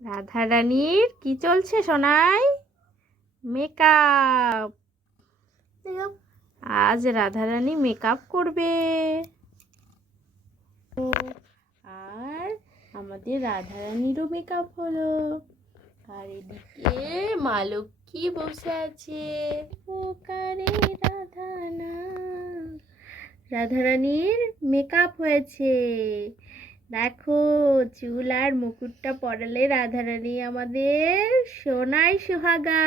রাধারানীর কি চলছে সোনাই? মেকআপ। আজ রাধারানী মেকআপ করবে। আর আমাদের রাধারানীরও মেকআপ হলো। আর এদিকে মা লক্ষ্মী বসে আছে। ওকারে রাধানা। রাধারানীর মেকআপ হয়েছে। দেখো, চুল আর মুকুটটা পরালে রাধারানী আমাদের সোনাই সুহাগা।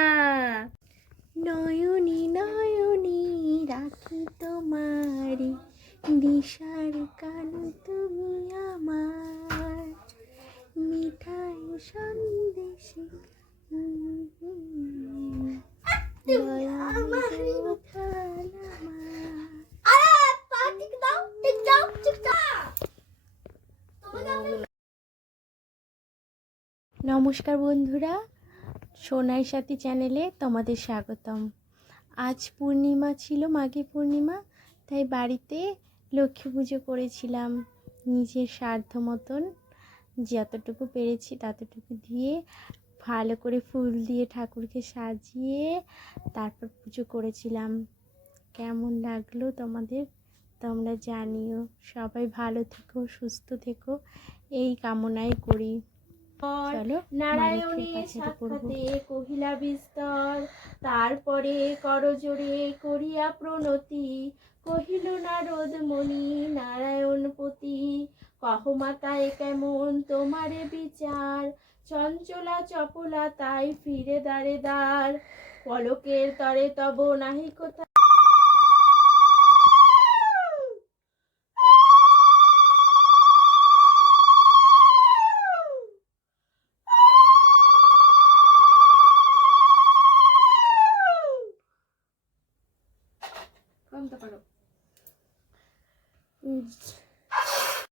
নয়নী নয়নী রাখি তোমারি, দিশার কানু তুমি আমার, মিঠাই সন্দেশে নমস্কার বন্ধুরা, সোনাই সাথী চ্যানেলে তোমাদের স্বাগতম। আজ পূর্ণিমা ছিল, মাঘী পূর্ণিমা, তাই বাড়িতে লক্ষ্মী পুজো করেছিলাম। নিজের সাধ্য মতন যতটুকু পেরেছি ততটুকু দিয়ে ভালো করে ফুল দিয়ে ঠাকুরকে সাজিয়ে তারপর পুজো করেছিলাম। কেমন লাগলো তোমাদের তোমরা জানিও। সবাই ভালো থেকো, সুস্থ থেকো, এই কামনাই করি। নারায়ণের সাক্ষাতে কহিলা বিস্তর, তারপরে করজোড়ে করিয়া প্রণতি, কহিল নারদ মুনি নারায়ণপতি, কহ মাতায় কেমন তোমারে বিচার, চঞ্চলা চপলা তাই ফিরে দ্বারে দ্বার, পলকের তরে তব নাহি কোথা। কোনটা পারো?